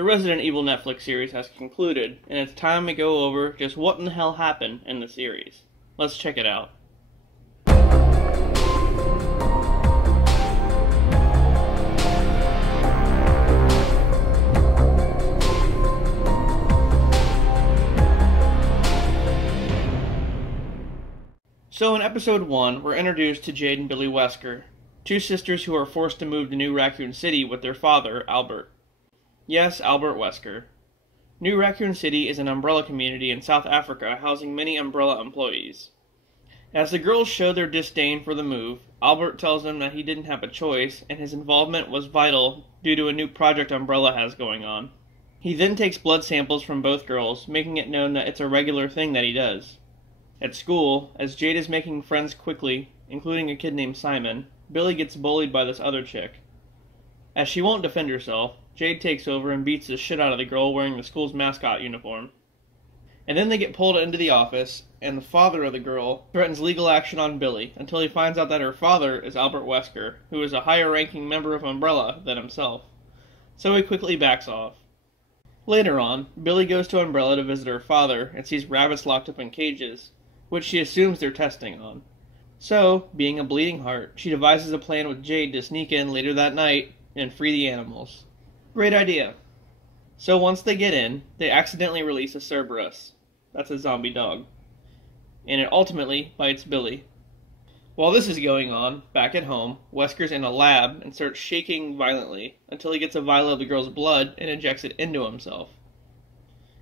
The Resident Evil Netflix series has concluded, and it's time to go over just what in the hell happened in the series. Let's check it out. So in episode 1, we're introduced to Jade and Billie Wesker, two sisters who are forced to move to New Raccoon City with their father, Albert. Yes, Albert Wesker. New Raccoon City is an umbrella community in South Africa housing many umbrella employees. As the girls show their disdain for the move, Albert tells them that he didn't have a choice and his involvement was vital due to a new project Umbrella has going on. He then takes blood samples from both girls, making it known that it's a regular thing that he does. At school, as Jade is making friends quickly, including a kid named Simon, Billie gets bullied by this other chick. As she won't defend herself, Jade takes over and beats the shit out of the girl wearing the school's mascot uniform. And then they get pulled into the office, and the father of the girl threatens legal action on Billie until he finds out that her father is Albert Wesker, who is a higher-ranking member of Umbrella than himself. So he quickly backs off. Later on, Billie goes to Umbrella to visit her father and sees rabbits locked up in cages, which she assumes they're testing on. So, being a bleeding heart, she devises a plan with Jade to sneak in later that night and free the animals. Great idea. So once they get in, they accidentally release a Cerberus. That's a zombie dog. And it ultimately bites Billie. While this is going on, back at home, Wesker's in a lab and starts shaking violently until he gets a vial of the girl's blood and injects it into himself.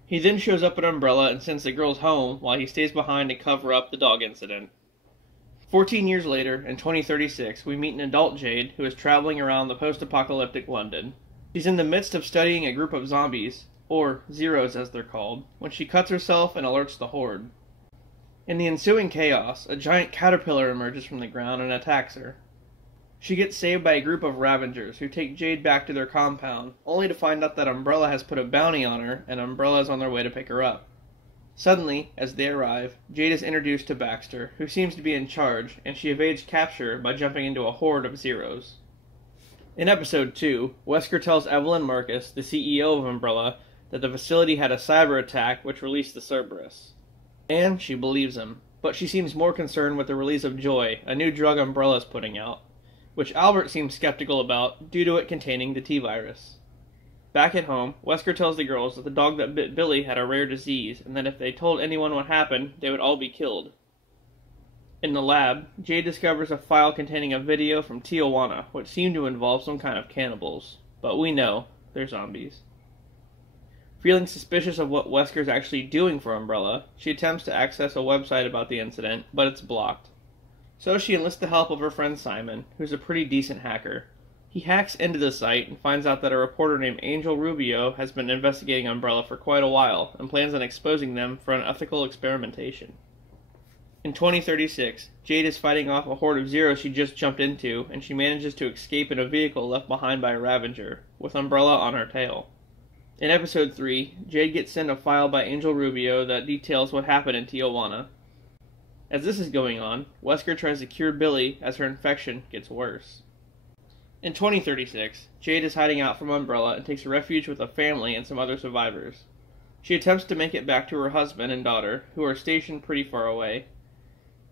He then shows up at Umbrella and sends the girls home while he stays behind to cover up the dog incident. 14 years later, in 2036, we meet an adult Jade who is traveling around the post-apocalyptic London. She's in the midst of studying a group of zombies, or Zeros as they're called, when she cuts herself and alerts the horde. In the ensuing chaos, a giant caterpillar emerges from the ground and attacks her. She gets saved by a group of Ravengers who take Jade back to their compound, only to find out that Umbrella has put a bounty on her and Umbrella is on their way to pick her up. Suddenly, as they arrive, Jade is introduced to Baxter, who seems to be in charge, and she evades capture by jumping into a horde of Zeros. In episode 2, Wesker tells Evelyn Marcus, the CEO of Umbrella, that the facility had a cyber attack which released the Cerberus. And she believes him, but she seems more concerned with the release of Joy, a new drug Umbrella is putting out, which Albert seems skeptical about due to it containing the T-virus. Back at home, Wesker tells the girls that the dog that bit Billie had a rare disease, and that if they told anyone what happened, they would all be killed. In the lab, Jade discovers a file containing a video from Tijuana, which seemed to involve some kind of cannibals, but we know they're zombies. Feeling suspicious of what Wesker's actually doing for Umbrella, she attempts to access a website about the incident, but it's blocked. So she enlists the help of her friend Simon, who's a pretty decent hacker. He hacks into the site and finds out that a reporter named Angel Rubio has been investigating Umbrella for quite a while and plans on exposing them for unethical experimentation. In 2036, Jade is fighting off a horde of Zeros she just jumped into, and she manages to escape in a vehicle left behind by a Ravenger, with Umbrella on her tail. In episode 3, Jade gets sent a file by Angel Rubio that details what happened in Tijuana. As this is going on, Wesker tries to cure Billie as her infection gets worse. In 2036, Jade is hiding out from Umbrella and takes refuge with a family and some other survivors. She attempts to make it back to her husband and daughter, who are stationed pretty far away.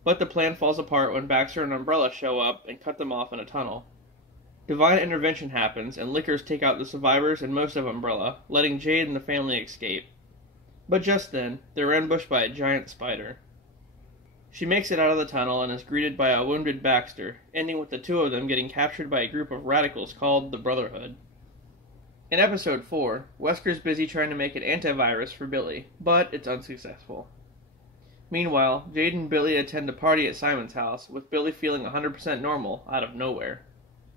But the plan falls apart when Baxter and Umbrella show up and cut them off in a tunnel. Divine intervention happens, and Lickers take out the survivors and most of Umbrella, letting Jade and the family escape. But just then, they're ambushed by a giant spider. She makes it out of the tunnel and is greeted by a wounded Baxter, ending with the two of them getting captured by a group of radicals called the Brotherhood. In episode 4, Wesker's busy trying to make an antivirus for Billie, but it's unsuccessful. Meanwhile, Jade and Billie attend a party at Simon's house, with Billie feeling 100% normal out of nowhere.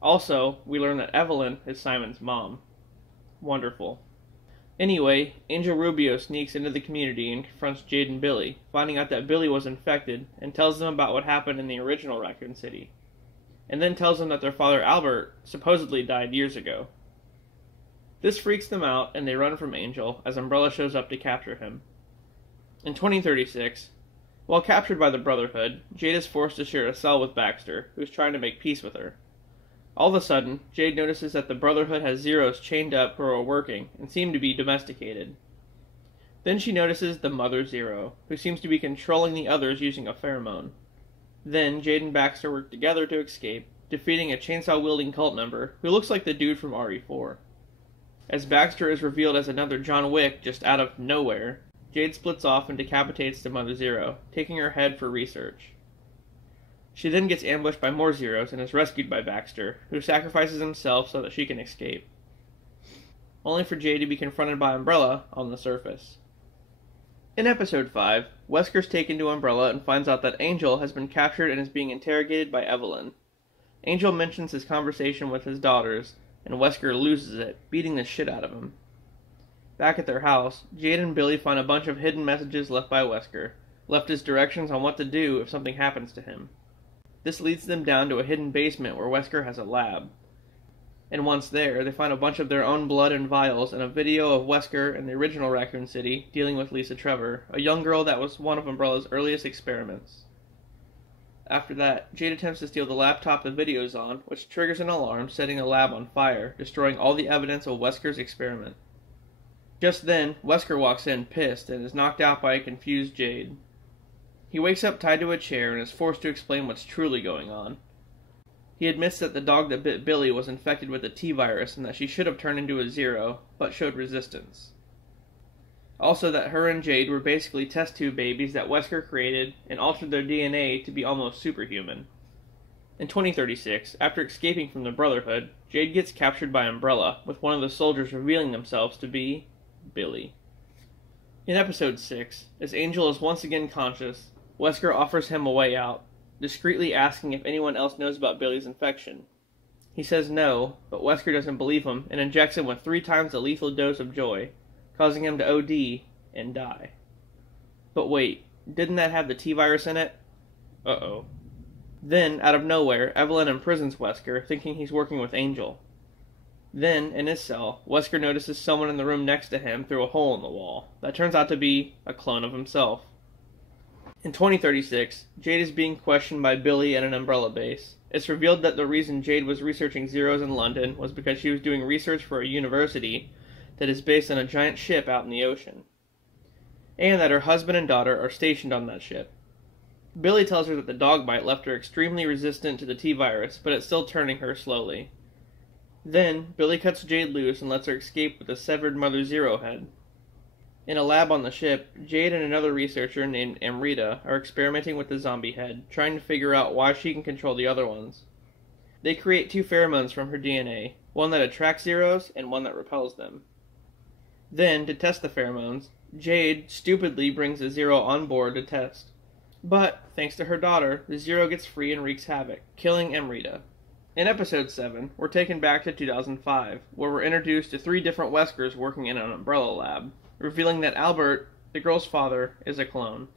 Also, we learn that Evelyn is Simon's mom. Wonderful. Anyway, Angel Rubio sneaks into the community and confronts Jade and Billie, finding out that Billie was infected, and tells them about what happened in the original Raccoon City. And then tells them that their father Albert supposedly died years ago. This freaks them out, and they run from Angel as Umbrella shows up to capture him. In 2036, while captured by the Brotherhood, Jade is forced to share a cell with Baxter, who's trying to make peace with her. All of a sudden, Jade notices that the Brotherhood has Zeros chained up who are working and seem to be domesticated. Then she notices the Mother Zero, who seems to be controlling the others using a pheromone. Then Jade and Baxter work together to escape, defeating a chainsaw-wielding cult member who looks like the dude from RE4. As Baxter is revealed as another John Wick just out of nowhere, Jade splits off and decapitates the Mother Zero, taking her head for research. She then gets ambushed by more Zeros and is rescued by Baxter, who sacrifices himself so that she can escape. Only for Jade to be confronted by Umbrella on the surface. In Episode 5, Wesker's taken to Umbrella and finds out that Angel has been captured and is being interrogated by Evelyn. Angel mentions his conversation with his daughters, and Wesker loses it, beating the shit out of him. Back at their house, Jade and Billie find a bunch of hidden messages left by Wesker, left as directions on what to do if something happens to him. This leads them down to a hidden basement where Wesker has a lab. And once there, they find a bunch of their own blood and vials and a video of Wesker in the original Raccoon City dealing with Lisa Trevor, a young girl that was one of Umbrella's earliest experiments. After that, Jade attempts to steal the laptop the video is on, which triggers an alarm setting the lab on fire, destroying all the evidence of Wesker's experiment. Just then, Wesker walks in pissed and is knocked out by a confused Jade. He wakes up tied to a chair and is forced to explain what's truly going on. He admits that the dog that bit Billie was infected with the T-virus and that she should have turned into a Zero, but showed resistance. Also that her and Jade were basically test tube babies that Wesker created and altered their DNA to be almost superhuman. In 2036, after escaping from the Brotherhood, Jade gets captured by Umbrella, with one of the soldiers revealing themselves to be Billie. In Episode 6, as Angel is once again conscious, Wesker offers him a way out, discreetly asking if anyone else knows about Billie's infection. He says no, but Wesker doesn't believe him and injects him with 3 times the lethal dose of joy, causing him to OD and die. But wait, didn't that have the T-virus in it? Uh-oh. Then, out of nowhere, Evelyn imprisons Wesker, thinking he's working with Angel. Then, in his cell, Wesker notices someone in the room next to him through a hole in the wall. That turns out to be a clone of himself. In 2036, Jade is being questioned by Billie at an Umbrella base. It's revealed that the reason Jade was researching Zeros in London was because she was doing research for a university that is based on a giant ship out in the ocean, and that her husband and daughter are stationed on that ship. Billie tells her that the dog bite left her extremely resistant to the T-virus, but it's still turning her slowly. Then, Billie cuts Jade loose and lets her escape with a severed Mother Zero head. In a lab on the ship, Jade and another researcher named Amrita are experimenting with the zombie head, trying to figure out why she can control the other ones. They create 2 pheromones from her DNA, one that attracts Zeros and one that repels them. Then, to test the pheromones, Jade stupidly brings a Zero on board to test. But, thanks to her daughter, the Zero gets free and wreaks havoc, killing Amrita. In Episode 7, we're taken back to 2005, where we're introduced to 3 different Weskers working in an Umbrella lab, revealing that Albert, the girl's father, is a clone.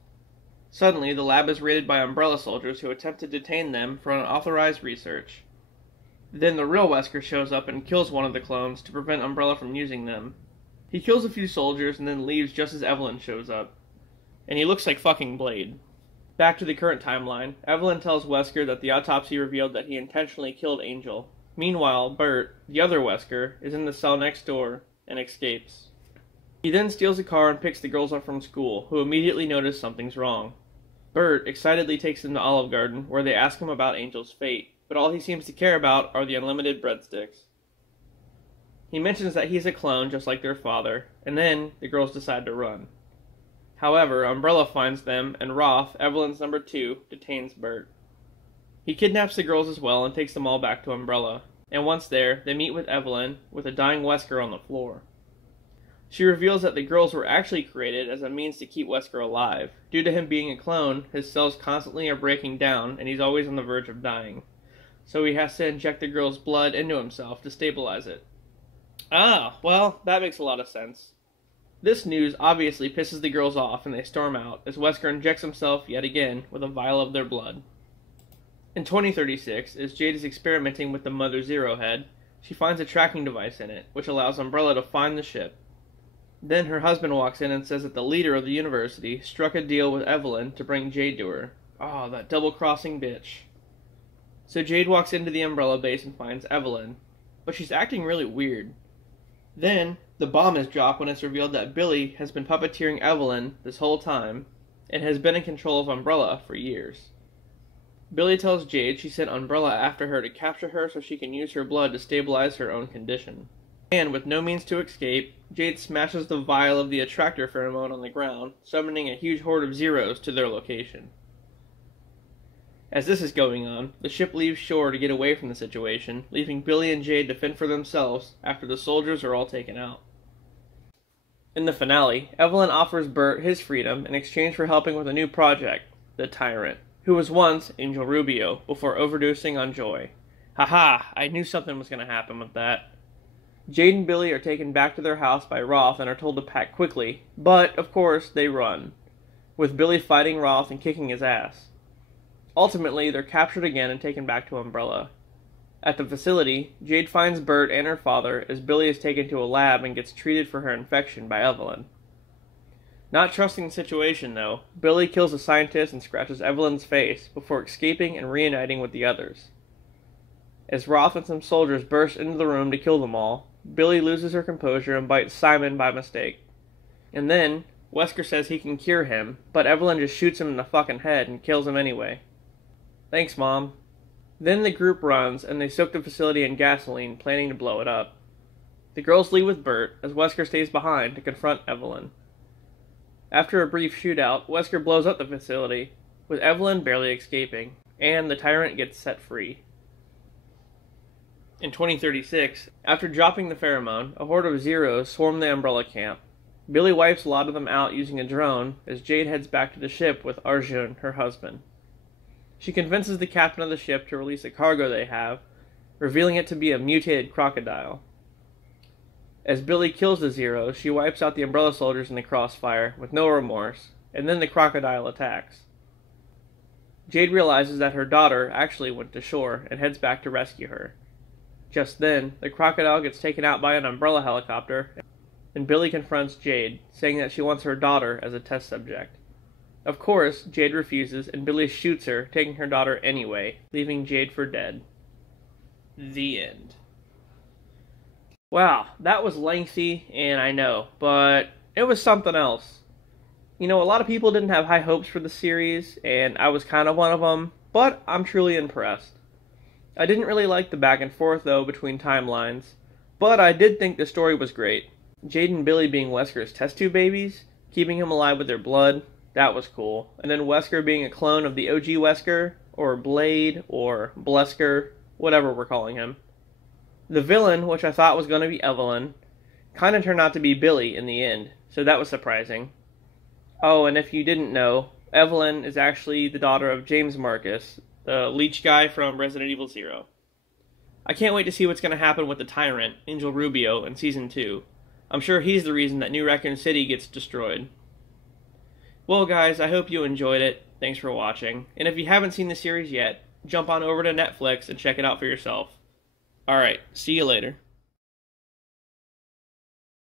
Suddenly, the lab is raided by Umbrella soldiers who attempt to detain them for unauthorized research. Then the real Wesker shows up and kills one of the clones to prevent Umbrella from using them. He kills a few soldiers and then leaves just as Evelyn shows up. And he looks like fucking Blade. Back to the current timeline, Evelyn tells Wesker that the autopsy revealed that he intentionally killed Angel. Meanwhile, Bert, the other Wesker, is in the cell next door and escapes. He then steals a car and picks the girls up from school, who immediately notice something's wrong. Bert excitedly takes them to Olive Garden, where they ask him about Angel's fate, but all he seems to care about are the unlimited breadsticks. He mentions that he's a clone just like their father, and then the girls decide to run. However, Umbrella finds them, and Roth, Evelyn's number 2, detains Bert. He kidnaps the girls as well and takes them all back to Umbrella, and once there, they meet with Evelyn, with a dying Wesker on the floor. She reveals that the girls were actually created as a means to keep Wesker alive. Due to him being a clone, his cells constantly are breaking down, and he's always on the verge of dying. So he has to inject the girl's blood into himself to stabilize it. Ah, well, that makes a lot of sense. This news obviously pisses the girls off and they storm out, as Wesker injects himself yet again with a vial of their blood. In 2036, as Jade is experimenting with the Mother Zero head, she finds a tracking device in it, which allows Umbrella to find the ship. Then her husband walks in and says that the leader of the university struck a deal with Evelyn to bring Jade to her. Ah, that double-crossing bitch. So Jade walks into the Umbrella base and finds Evelyn, but she's acting really weird. Then, the bomb is dropped when it's revealed that Billie has been puppeteering Evelyn this whole time and has been in control of Umbrella for years. Billie tells Jade she sent Umbrella after her to capture her so she can use her blood to stabilize her own condition. And with no means to escape, Jade smashes the vial of the attractor pheromone on the ground, summoning a huge horde of Zeros to their location. As this is going on, the ship leaves shore to get away from the situation, leaving Billie and Jade to fend for themselves after the soldiers are all taken out. In the finale, Evelyn offers Bert his freedom in exchange for helping with a new project, the Tyrant, who was once Angel Rubio before overdosing on joy. Haha, I knew something was going to happen with that. Jade and Billie are taken back to their house by Roth and are told to pack quickly, but, of course, they run, with Billie fighting Roth and kicking his ass. Ultimately, they're captured again and taken back to Umbrella. At the facility, Jade finds Bert and her father as Billie is taken to a lab and gets treated for her infection by Evelyn. Not trusting the situation, though, Billie kills a scientist and scratches Evelyn's face before escaping and reuniting with the others. As Roth and some soldiers burst into the room to kill them all, Billie loses her composure and bites Simon by mistake. And then, Wesker says he can cure him, but Evelyn just shoots him in the fucking head and kills him anyway. Thanks, Mom. Then the group runs, and they soak the facility in gasoline, planning to blow it up. The girls leave with Bert, as Wesker stays behind to confront Evelyn. After a brief shootout, Wesker blows up the facility, with Evelyn barely escaping, and the Tyrant gets set free. In 2036, after dropping the pheromone, a horde of Zeros swarm the Umbrella camp. Billie wipes a lot of them out using a drone, as Jade heads back to the ship with Arjun, her husband. She convinces the captain of the ship to release a cargo they have, revealing it to be a mutated crocodile. As Billie kills the Zeros, she wipes out the Umbrella soldiers in the crossfire, with no remorse, and then the crocodile attacks. Jade realizes that her daughter actually went to shore, and heads back to rescue her. Just then, the crocodile gets taken out by an Umbrella helicopter, and Billie confronts Jade, saying that she wants her daughter as a test subject. Of course, Jade refuses, and Billie shoots her, taking her daughter anyway, leaving Jade for dead. The end. Wow, that was lengthy, and I know, but it was something else. You know, a lot of people didn't have high hopes for the series, and I was kind of one of them, but I'm truly impressed. I didn't really like the back and forth, though, between timelines, but I did think the story was great. Jade and Billie being Wesker's test tube babies, keeping him alive with their blood, that was cool. And then Wesker being a clone of the OG Wesker, or Blade, or Blesker, whatever we're calling him. The villain, which I thought was going to be Evelyn, kind of turned out to be Billie in the end, so that was surprising. Oh, and if you didn't know, Evelyn is actually the daughter of James Marcus, the leech guy from Resident Evil 0. I can't wait to see what's going to happen with the Tyrant, Angel Rubio, in Season 2. I'm sure he's the reason that New Raccoon City gets destroyed. Well guys, I hope you enjoyed it. Thanks for watching. And if you haven't seen the series yet, jump on over to Netflix and check it out for yourself. Alright, see you later.